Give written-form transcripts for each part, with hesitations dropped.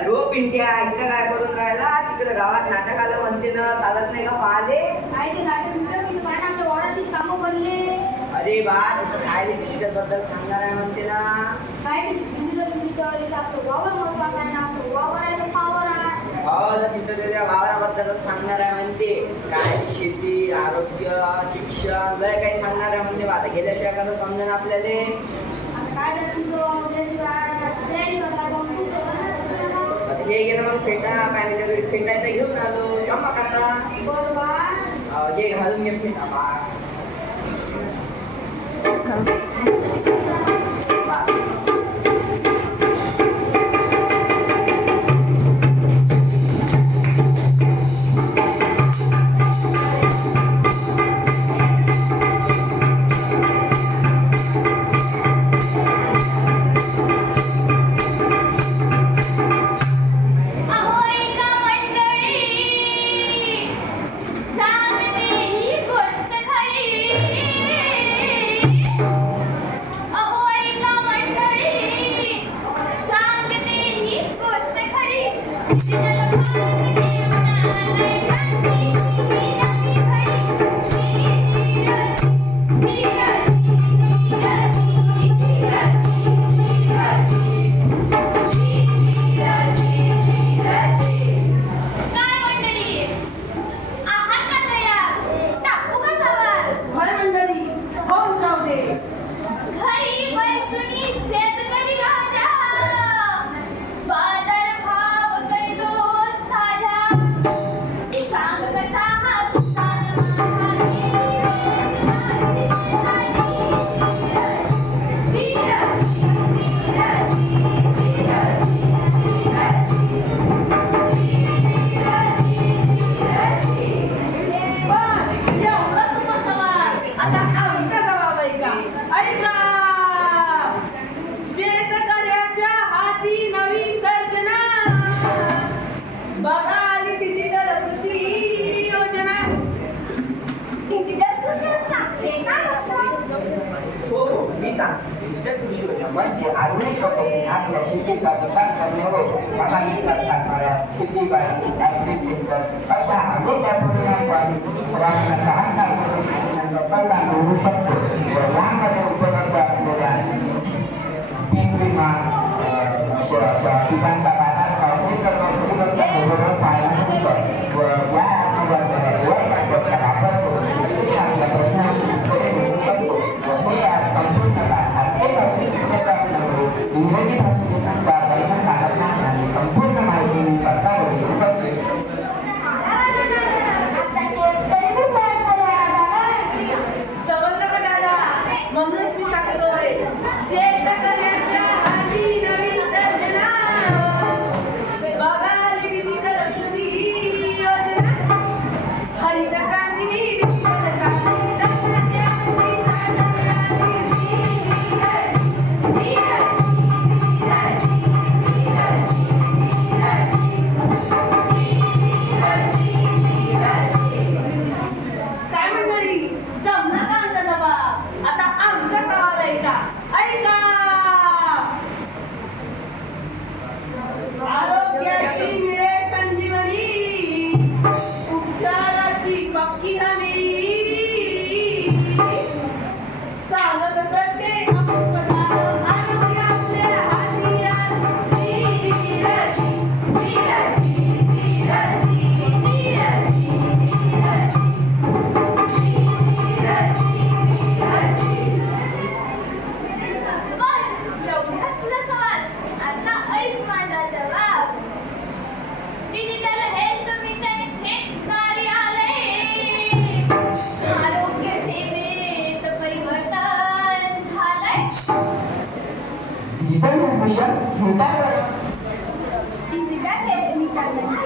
अरे हो पिंट्या, इथं काय करून राहिला? तिकडे गावात नाटक आलं म्हणते ना, चालत नाही का पाहले? काय ते नाटक मित्र मी काय आपल्या वाड्याची कामं बनले. अरे बा तिथं काय डिजिटल बद्दल सांगणार आहे म्हणते ना. काय ते डिजिटल आपलं वावर महत्वाचं आहे ना, आपलं वावर आहे तर पावर आहे. हो ना, तिथं त्याच्या वावराबद्दलच सांगणार आहे म्हणते. काय शेती, आरोग्य, शिक्षण लय काही सांगणार आहे म्हणते. आता गेल्याशिवाय कसं समजेन आपल्याला. आता काय ते तुमचं तयारी करता मग आता हे गेलं मग फेटा काय म्हणजे फेटा इथं घेऊन आलो चमक आता. बरोबर हे घालून घे फेटा बा. म्हणजे आधुनिक पद्धतीने आपल्या शेतीचा विकास करण्यावर प्रभावित करतात. शेतीबाडी ॲग्रिकल्चर अशा अनेक परिणामवाचा हालचाल सल्ला मिळू शकतो. यामध्ये उपलब्ध असलेल्या पीक विमा अशा पिकांचा बाजारभाव हे सर्व उपलब्ध पाहायला मिळतं व या वापर करून शेतकरी आपल्या प्रश्नांची उत्तरे देऊ शकतो व हे संपूर्ण इंग्रजी भाषेचे संस्था परिणाम लागत नाही आणि संपूर्ण माहिती स्वतःवर घेऊ शकते. समजलं का दादा? म्हणूनच मी सांगतोय शेतकऱ्याच्या हाती नवी सर्जना. बघा डिजिटल कृषी योजना, हरित क्रांती डिजिटल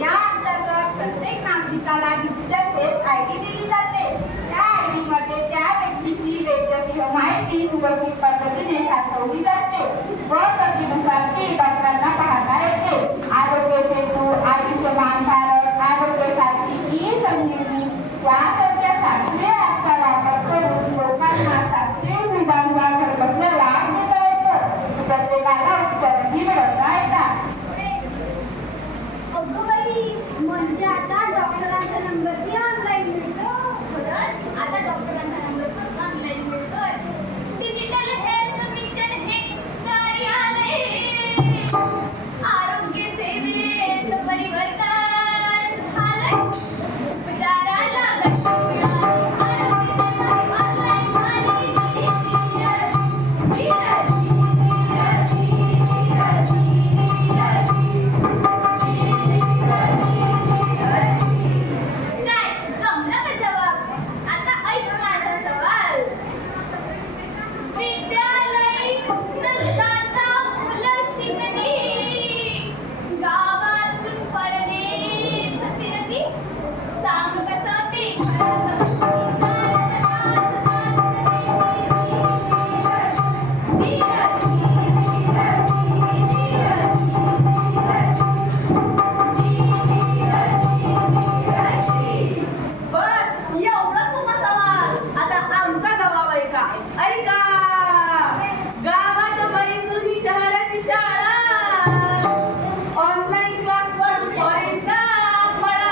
या अंतर्गत प्रत्येक नागरिकाला डिजिटल हेल्थ आयडी दिली जाते. त्या आयडी मध्ये त्या व्यक्तीची वैद्यकीय माहिती सुरक्षित पद्धतीने साठवली जाते व गरजेनुसार ती डॉक्टरांना पाहता येते. आरोग्य सेतू, आयुष्यमान भारत, आरोग्य साथी, ई संजीवनी यासारख्या शास्त्रीय ॲपचा वापर करून लोकांना शास्त्रीय सुविधांचा घरबसल्या लाभ देता येतो. प्रत्येकाला उपचारही मिळवता येतात. नाही जमला का जवाब? आता ऐक माझा सवाल. विद्यालय नसताना मुलं शिकली, गावातून परदेश फिरती, सांग कसं ते बस एवढा सोपा सवाल. आता आमचा जवाब ऐका. ऐका. गावात बैसून शहराची शाळा, ऑनलाईन क्लासवर फॉरेनचा फळा.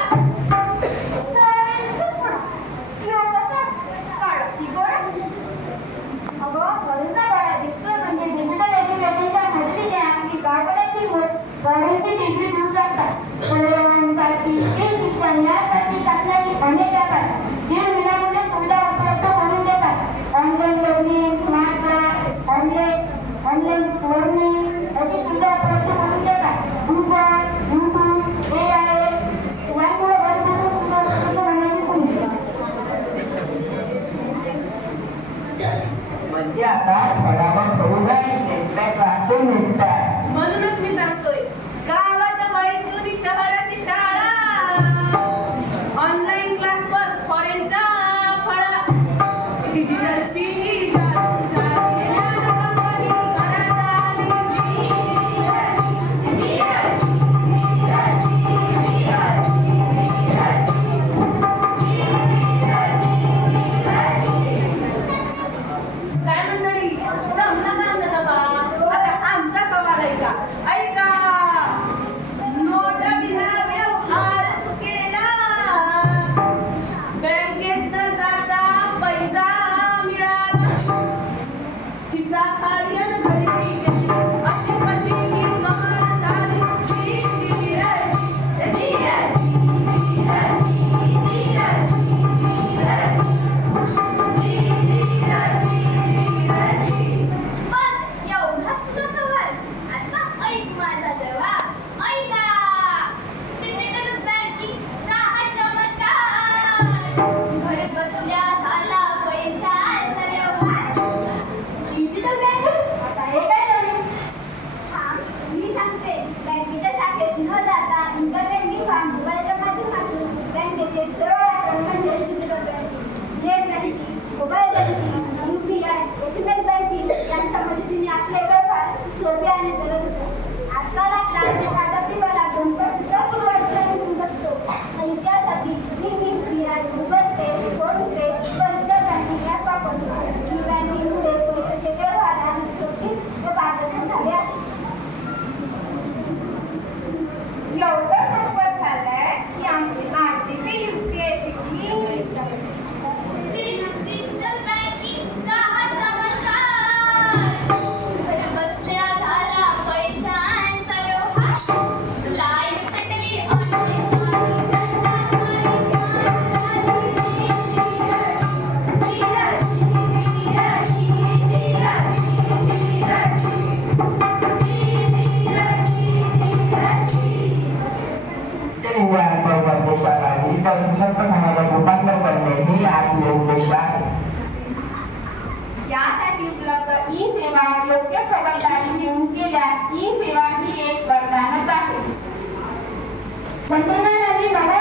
डिग्री देऊ शकतात. पर्यावरणासाठी हे शिक्षण यासाठी शासनाची अनेक जातात जे विनामूल्य सुविधा उपलब्ध करून देतात. Online learning, smart class, online learning अशी सुविधा उपलब्ध करून देतात. गुगल, यूट्यूब, AI यामुळे भरपूर सुविधा उपलब्ध होण्याची संधी. म्हणजे आता फळावर होऊ नये नेमक्यात राहतो निघतात. म्हणूनच मी सांगतोय गावात बैसून शहराची शाळा, ऑनलाईन क्लासवर फॉरेनचा फळा. डिजिटलची जादू झाली गावामध्ये काय मंडळी, जमला का आमचा सवाल? आता आमचा सवाल ऐका. ऐका. नोट विना व्यवहार केला, बँकेत न जाता पैसा मिळाला, खिसा खाली अन घरी गेली, अशी कशी किंमत झाली. बस एवढाच तुझा सवाल. आता ऐक माझा जवाब. ऐका. डिजिटल बँकिंगचा हा चमत्कार, घर बसल्या झाला पैशांचा व्यवहार. डिजिटल बँकिंग आता हे काय झाले? मी सांगते. बँकेच्या शाखेत न जाता इंटरनेट किंवा मोबाईलच्या माध्यमातून बँकेचे सर्व म्हणजे digital banking, net banking, mobile banking, UPI, SMS banking यांच्या मदतीने आपले व्यवहार सोपे आणि जलद होतात. आजकाल आपला खातापिवाला 2% किंवा निघून बसतो. आणि त्यासाठी भीम UPI, गुगल पे, फोनपे व इतर बँकिंग ॲप वापरतो. ही बँकिंगमुळे पैशाचे व्यवहार अधिक सुरक्षित व पारदर्शक झाले आहेत. एवढं सोपं झालंय की आमची आजी बी UPI शिकली. डिजिटल बँकिंगचा हा चमत्कार, घर बसल्या झाला पैशांचा व्यवहार. लाईव्ह सेटली समाजात रूपांतर करणे हे आपले उद्देश आहे. यासाठी उपलब्ध ई सेवा योग्य खबरदारी घेऊन केल्यास ई सेवा ही एक वरदानच आहे. तंत्रज्ञानाने नवा